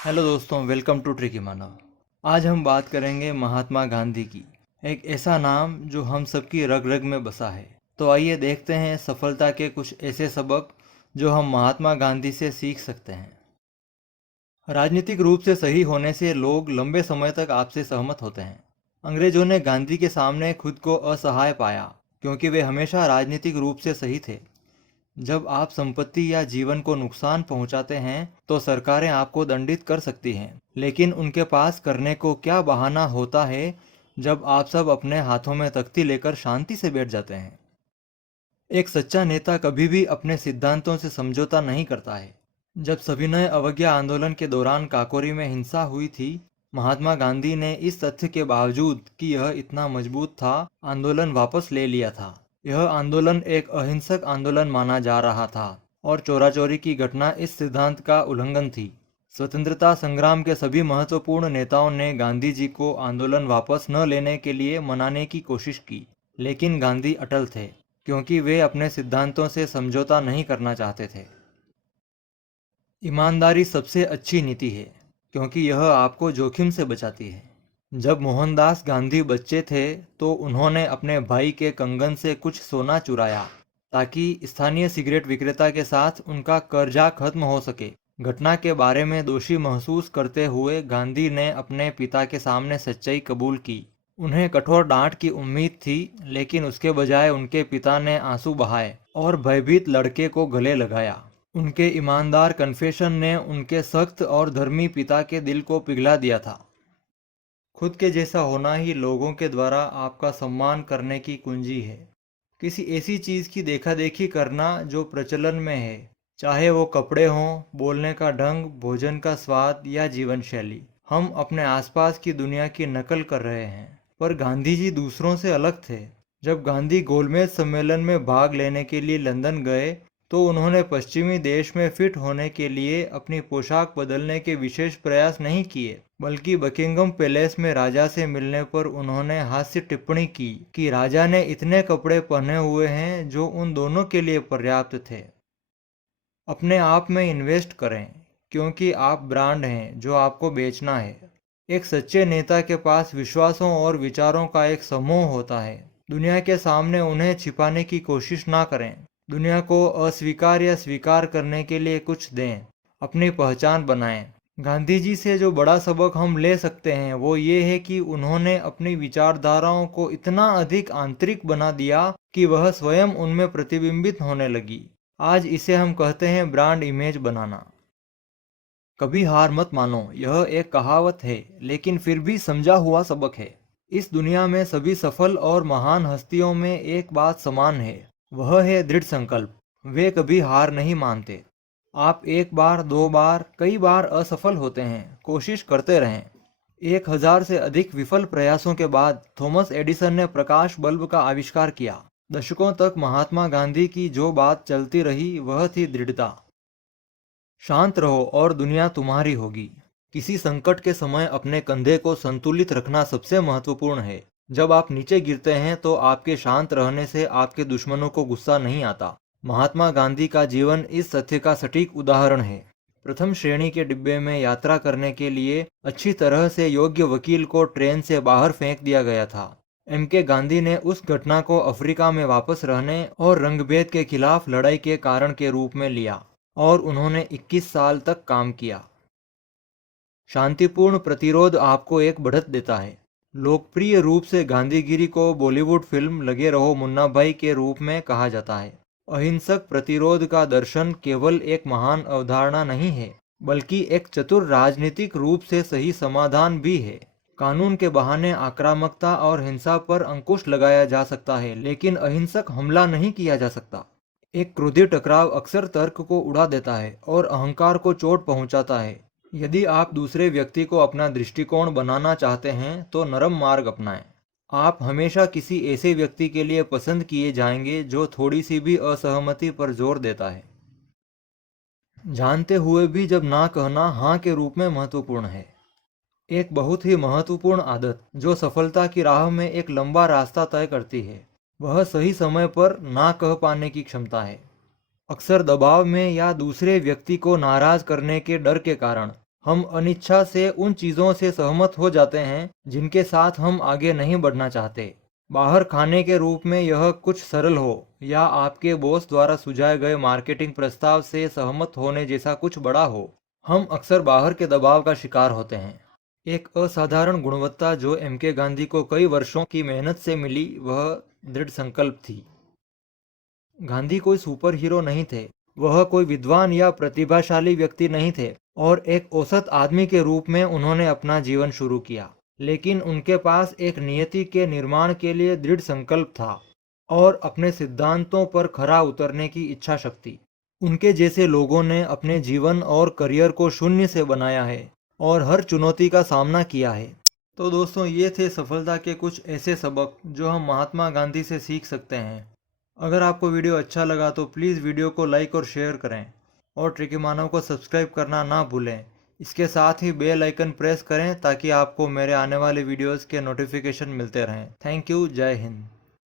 Hello दोस्तों, welcome to tricky मानव। आज हम बात करेंगे महात्मा गांधी की। एक ऐसा नाम जो हम सबकी रग रग में बसा है। तो आइए देखते हैं सफलता के कुछ ऐसे सबक जो हम महात्मा गांधी से सीख सकते हैं। राजनीतिक रूप से सही होने से लोग लंबे समय तक आपसे सहमत होते हैं। अंग्रेजों ने गांधी के सामने खुद को असहाय पाया क्योंकि वे हमेशा राजनीतिक रूप से सही थे। जब आप संपत्ति या जीवन को नुकसान पहुंचाते हैं तो सरकारें आपको दंडित कर सकती हैं, लेकिन उनके पास करने को क्या बहाना होता है जब आप सब अपने हाथों में तख्ती लेकर शांति से बैठ जाते हैं। एक सच्चा नेता कभी भी अपने सिद्धांतों से समझौता नहीं करता है। जब सविनय अवज्ञा आंदोलन के दौरान काकोरी में हिंसा हुई थी, महात्मा गांधी ने इस तथ्य के बावजूद कि यह इतना मजबूत था, आंदोलन वापस ले लिया था। यह आंदोलन एक अहिंसक आंदोलन माना जा रहा था और चोरी की घटना इस सिद्धांत का उल्लंघन थी। स्वतंत्रता संग्राम के सभी महत्वपूर्ण नेताओं ने गांधी जी को आंदोलन वापस न लेने के लिए मनाने की कोशिश की, लेकिन गांधी अटल थे क्योंकि वे अपने सिद्धांतों से समझौता नहीं करना चाहते थे। ईमानदारी सबसे अच्छी नीति है क्योंकि यह आपको जोखिम से बचाती है। जब मोहनदास गांधी बच्चे थे तो उन्होंने अपने भाई के कंगन से कुछ सोना चुराया ताकि स्थानीय सिगरेट विक्रेता के साथ उनका कर्जा खत्म हो सके। घटना के बारे में दोषी महसूस करते हुए गांधी ने अपने पिता के सामने सच्चाई कबूल की। उन्हें कठोर डांट की उम्मीद थी, लेकिन उसके बजाय उनके पिता ने आंसू बहाए और भयभीत लड़के को गले लगाया। उनके ईमानदार कन्फेशन ने उनके सख्त और धर्मी पिता के दिल को पिघला दिया था। खुद के जैसा होना ही लोगों के द्वारा आपका सम्मान करने की कुंजी है। किसी ऐसी चीज़ की देखा देखी करना जो प्रचलन में है, चाहे वो कपड़े हों, बोलने का ढंग, भोजन का स्वाद या जीवन शैली। हम अपने आसपास की दुनिया की नकल कर रहे हैं। पर गांधी जी दूसरों से अलग थे। जब गांधी गोलमेज सम्मेलन में भाग लेने के लिए लंदन गए तो उन्होंने पश्चिमी देश में फिट होने के लिए अपनी पोशाक बदलने के विशेष प्रयास नहीं किए, बल्कि बकिंगम पैलेस में राजा से मिलने पर उन्होंने हास्य टिप्पणी की कि राजा ने इतने कपड़े पहने हुए हैं जो उन दोनों के लिए पर्याप्त थे। अपने आप में इन्वेस्ट करें क्योंकि आप ब्रांड हैं जो आपको बेचना है। एक सच्चे नेता के पास विश्वासों और विचारों का एक समूह होता है। दुनिया के सामने उन्हें छिपाने की कोशिश ना करें। दुनिया को अस्वीकार या स्वीकार करने के लिए कुछ दें। अपनी पहचान बनाएं। गांधी जी से जो बड़ा सबक हम ले सकते हैं वो ये है कि उन्होंने अपनी विचारधाराओं को इतना अधिक आंतरिक बना दिया कि वह स्वयं उनमें प्रतिबिंबित होने लगी। आज इसे हम कहते हैं ब्रांड इमेज बनाना। कभी हार मत मानो, यह एक कहावत है, लेकिन फिर भी समझा हुआ सबक है। इस दुनिया में सभी सफल और महान हस्तियों में एक बात समान है, वह है दृढ़ संकल्प। वे कभी हार नहीं मानते। आप एक बार, दो बार, कई बार असफल होते हैं, कोशिश करते रहें। 1000 से अधिक विफल प्रयासों के बाद थॉमस एडिसन ने प्रकाश बल्ब का आविष्कार किया। दशकों तक महात्मा गांधी की जो बात चलती रही वह थी दृढ़ता। शांत रहो और दुनिया तुम्हारी होगी। किसी संकट के समय अपने कंधे को संतुलित रखना सबसे महत्वपूर्ण है। जब आप नीचे गिरते हैं तो आपके शांत रहने से आपके दुश्मनों को गुस्सा नहीं आता। महात्मा गांधी का जीवन इस तथ्य का सटीक उदाहरण है। प्रथम श्रेणी के डिब्बे में यात्रा करने के लिए अच्छी तरह से योग्य वकील को ट्रेन से बाहर फेंक दिया गया था। MK गांधी ने उस घटना को अफ्रीका में वापस रहने और रंगभेद के खिलाफ लड़ाई के कारण के रूप में लिया और उन्होंने 21 साल तक काम किया। शांतिपूर्ण प्रतिरोध आपको एक बढ़त देता है। लोकप्रिय रूप से गांधीगिरी को बॉलीवुड फिल्म लगे रहो मुन्ना भाई के रूप में कहा जाता है। अहिंसक प्रतिरोध का दर्शन केवल एक महान अवधारणा नहीं है, बल्कि एक चतुर राजनीतिक रूप से सही समाधान भी है। कानून के बहाने आक्रामकता और हिंसा पर अंकुश लगाया जा सकता है, लेकिन अहिंसक हमला नहीं किया जा सकता। एक क्रोधी टकराव अक्सर तर्क को उड़ा देता है और अहंकार को चोट पहुंचाता है। यदि आप दूसरे व्यक्ति को अपना दृष्टिकोण बनाना चाहते हैं तो नरम मार्ग अपनाएं। आप हमेशा किसी ऐसे व्यक्ति के लिए पसंद किए जाएंगे जो थोड़ी सी भी असहमति पर जोर देता है। जानते हुए भी जब ना कहना हाँ के रूप में महत्वपूर्ण है। एक बहुत ही महत्वपूर्ण आदत जो सफलता की राह में एक लंबा रास्ता तय करती है, वह सही समय पर ना कह पाने की क्षमता है। अक्सर दबाव में या दूसरे व्यक्ति को नाराज करने के डर के कारण हम अनिच्छा से उन चीज़ों से सहमत हो जाते हैं जिनके साथ हम आगे नहीं बढ़ना चाहते। बाहर खाने के रूप में यह कुछ सरल हो या आपके बॉस द्वारा सुझाए गए मार्केटिंग प्रस्ताव से सहमत होने जैसा कुछ बड़ा हो, हम अक्सर बाहर के दबाव का शिकार होते हैं। एक असाधारण गुणवत्ता जो एम.के. गांधी को कई वर्षों की मेहनत से मिली, वह दृढ़ संकल्प थी। गांधी कोई सुपर हीरो नहीं थे, वह कोई विद्वान या प्रतिभाशाली व्यक्ति नहीं थे और एक औसत आदमी के रूप में उन्होंने अपना जीवन शुरू किया। लेकिन उनके पास एक नियति के निर्माण के लिए दृढ़ संकल्प था और अपने सिद्धांतों पर खरा उतरने की इच्छा शक्ति। उनके जैसे लोगों ने अपने जीवन और करियर को शून्य से बनाया है और हर चुनौती का सामना किया है। तो दोस्तों, ये थे सफलता के कुछ ऐसे सबक जो हम महात्मा गांधी से सीख सकते हैं। अगर आपको वीडियो अच्छा लगा तो प्लीज़ वीडियो को लाइक और शेयर करें और ट्रिकी मानव को सब्सक्राइब करना ना भूलें। इसके साथ ही बेल आइकन प्रेस करें ताकि आपको मेरे आने वाले वीडियोस के नोटिफिकेशन मिलते रहें। Thank you. जय हिंद।